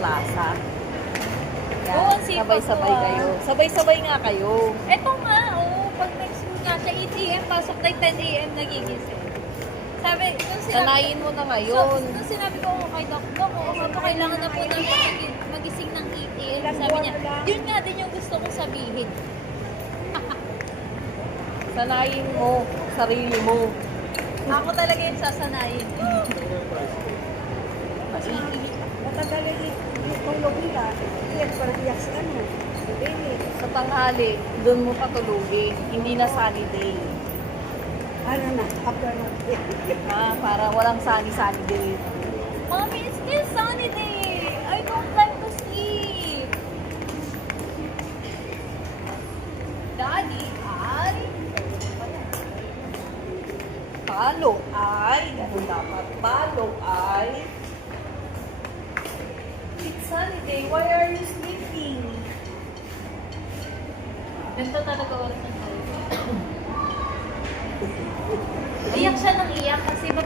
plaza. Oo, Yan, ang sipag sabay-sabay ko, ah. kayo. Sabay-sabay nga kayo. Eto nga, pag next week nga siya, 8 a.m. pasok tayo, 10 a.m. nagigising. Sabi, nung sinabi, Sanayin mo na ngayon. nung sinabi ko kay Doc, kailangan na po namin magising ng 8 a.m. Sabi niya, yun nga din yung gusto kong sabihin. Sanayin mo, sarili mo. Ako talaga yung sasanayin. Matagal yung tulog nila. Yan, para biyak sa ano. Sa tanghali, doon mo patulugin. Hindi na sunny day. Ano na, after na. Para walang sunny day. Mommy, it's still sunny day. I don't like to sleep. Daddy, Palo ay, ganun dapat. Palo ay, it's sunny day, why are you sleeping? ganito talaga oras ng tayo. Iyak siya ng iyak kasi